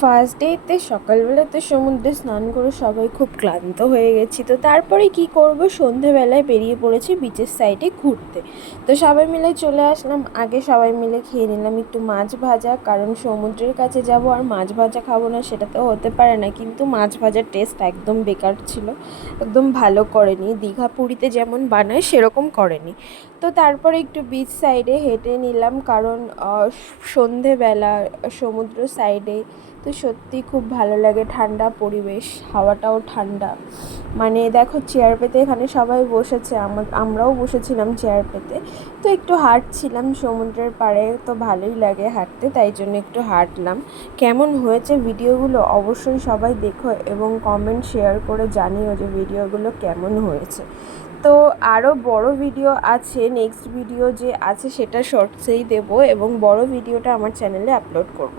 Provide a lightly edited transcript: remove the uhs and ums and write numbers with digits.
First ডেতে সকালবেলাতে সমুদ্রে স্নান করে সবাই খুব ক্লান্ত হয়ে গেছি। তো তারপরে কি করব, সন্ধেবেলায় বেরিয়ে পড়েছি বিচের সাইডে ঘুরতে। তো সবাই মিলে চলে আসলাম, আগে সবাই মিলে খেয়ে নিলাম একটু মাছ ভাজা, কারণ সমুদ্রের কাছে যাব আর মাছ ভাজা খাবো না সেটা তো হতে পারে না। কিন্তু মাছ ভাজার টেস্ট একদম বেকার ছিল, একদম ভালো করেনি, দীঘা পুরীতে যেমন বানায় সেরকম করেনি। তো তারপরে একটু বিচ সাইডে হেঁটে নিলাম, কারণ সন্ধেবেলা সমুদ্র সাইডে তো সত্যি খুব ভালো লাগে, ঠান্ডা পরিবেশ, হাওয়াটাও ঠান্ডা। মানে দেখো চেয়ার পেতে এখানে সবাই বসেছে, আমরাও বসেছিলাম চেয়ার পেতে। তো একটু হাঁটছিলাম সমুদ্রের পাড়ে, তো ভালোই লাগে হাঁটতে, তাই জন্য একটু হাঁটলাম। কেমন হয়েছে ভিডিওগুলো অবশ্যই সবাই দেখো এবং কমেন্ট শেয়ার করে জানিও যে ভিডিওগুলো কেমন হয়েছে। তো আরও বড় ভিডিও আছে, নেক্সট ভিডিও যে আছে সেটা শর্টসেই দেবো এবং বড় ভিডিওটা আমার চ্যানেলে আপলোড করব।